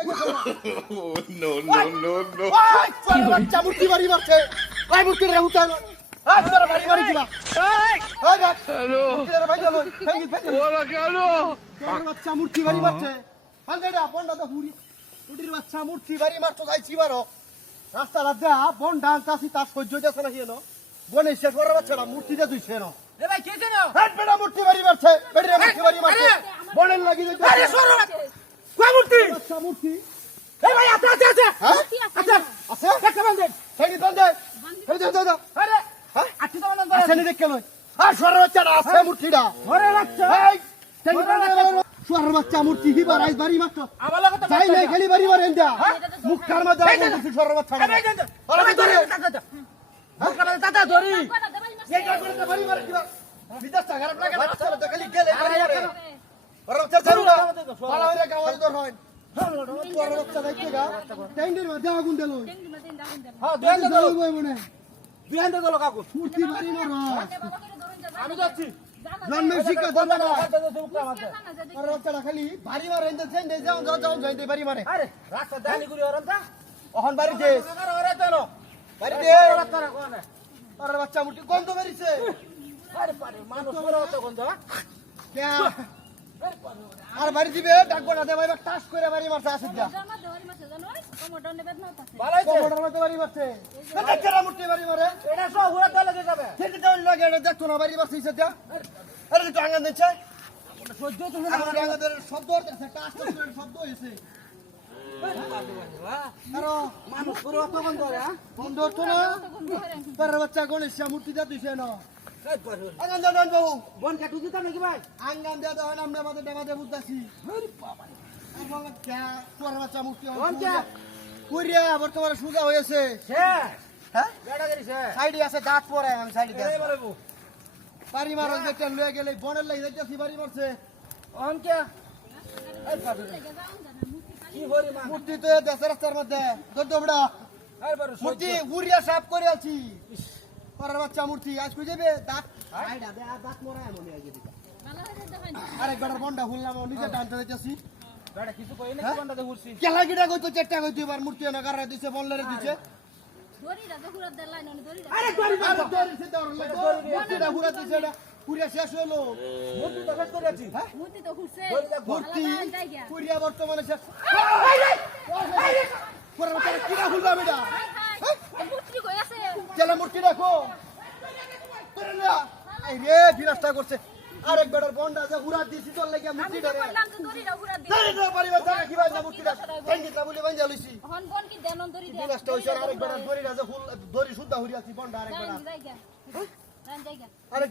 No, no, no, no. বাচ্চা মূর্তি বাড়ি মারছে ভাই মূর্তি রে উঠানো আয় তোরা বাড়ি বাড়ি দিবা এই দেখ Hello. মূর্তি রে ভাই গেল ফেঙ্গি ফেঙ্গি Hola, Carlo. তোর বাচ্চা মূর্তি বাড়ি মারছে ফালদেডা বন্ডা তো হুরি উডির বাচ্চা মূর্তি বাড়ি মারতো যাইছি বারো রাস্তা রাত বন্ডা চাষি তার সহ্য যাচ্ছে না কেন বনে শেষ করার বাচ্চারা মূর্তিটা দুইছে না এ ভাই কে জানো হাট বেড়া মূর্তি বাড়ি মারছে বেড়া মূর্তি বাড়ি মারছে বনের লাগি যাইছে আরে সরো কই মূর্তি বাচ্চা মূর্তি এ ভাই আছে আছে আছে হ্যাঁ আছে আছে একটা বান্ধে ফেঙ্গি বান্ধে এই দাও আরে হ্যাঁ আচ্ছা তো বান্ধে আছে নি দেখে লই আর সরের বাচ্চাটা আছে মূর্তিটা ঘরে রাখছো এই ফেঙ্গি বান্ধে সরের বাচ্চা মূর্তি কি বাড়াই বাড়ি মারতো আমার লাগা তো যাই নাই খালি বাড়ি মারেন যা মুখটার মধ্যে বলছি সরের বাচ্চাটা এই দেন আরে আরে ধরে দাদা মুখটা দাদা ধরি এই কাজ করে বাড়ি মারে কিবা বিদেশ টাকার লাগে বাচ্চারা তো খালি গেলে বাড়ি মারে ওরা বাচ্চা ছাড়ু না পালা হইলে গাওয়াল দর হয় সরের বাচ্চা দেখতে গা টেন্ডের মধ্যে আগুন দিল হ্যাঁ দেন দাদা বই মনে বিহান দে দলো কাকু মূর্তি বাড়ি মারো আমি যাচ্ছি জন্মের শিক্ষা দেন না মুখটা মাঝে সরের বাচ্চাটা খালি বাড়ি মারে এন্ড সেন্ড যাও যাও যাও যাইতে বাড়ি মারে আরে রাস্তা দানি করি ওরন্তা ওহন বাড়ি দে আরে ওরে দেনো বাড়ি দে রাস্তা কোনে সরের বাচ্চা মূর্তি গন্ধ বেরিছে আরে পারে মানুষ করে তো গন্ধ কে আর বাড়ি দিবে ডাকবো না দে ভাই টাস করে বাড়ি মারছে আসিস যা ভালোই তো কোমরের মধ্যে বাড়ি মারছে দেখছরা মূর্তি বাড়ি মারে এটা সব ঘুরে দলে দিয়ে যাবে ঠিক আছে লাগে এটা দেখতো না বাড়ি মারছে সেটা আরে তো আঙ্গান দিচ্ছে সহ্য তো আমার আঙ্গাদের শব্দ হচ্ছে টাস টাস করে শব্দ হইছে আরো মানুষ করে অত গন্ধ রে বন্ধ তো না তোর বাচ্চা গণেশ মূর্তি দা দিছে না এই পারে আঙ্গান দেন বাবু বন কাটু দিতা নাকি ভাই আঙ্গান দে দাও না আমরা বাদে দেবাদে বুঝতাছি আরে বাবা আমার কে তোর বাচ্চা মূর্তি কোন কে কুরিয়া বর্তমানে সুজা হয়েছে সে হ্যাঁ বেড়া গেছে সাইডে আছে দাঁত পরে আমি সাইডে এই বারে বউ বাড়ি মারো যেটা লয়ে গেলে বনের লাগি যাইতাছি বাড়ি মারছে অন কে এই পারে কি হরি মা মূর্তি তো দেশের রাস্তার মধ্যে দর্দ বড়া এই বারে মূর্তি উড়িয়া সাফ করে আছি পরের বাচ্চা মূর্তি আজ কই যাবে দাঁত আইডা দে আর দাঁত মরা এমন হয়ে গেছে আরেকবার বন্ডা হুললাম নিজে টানতে যাইতাছি বেড়া কিছু কই না বন্ডাতে ঘুরছি কেলা গিটা কইতো চেষ্টা কইতো এবার মূর্তি না কারে দিছে বললে দিছে আরে গরি আরে দড়ি সে দড় লাগো মূর্তিটা ঘুরা দিছে এটা পুরিয়া শেষ হলো মন্দির তো শেষ করে আছি মূর্তি পুরিয়া বর্তমানে শেষ পরের বাচ্চা কিরা হুলবা বেটা চেলা মূর্তি দেখো করে না এই রে বিরাস্তা করছে আরেক বেটার বন্ডা যে ঘুরা দিছি তোর লাগি মূর্তি ধরে তাই তো পরিবার জায়গা কি বাজা মূর্তিটা সঙ্গীতটা বলি বাঞ্জা লইছি বিরাস্তা হইছে আরেক বেটার দড়ি রাজা ফুল দড়ি সুদ্ধা হরিয়াছি বন্ডা আরেক বেটা আরে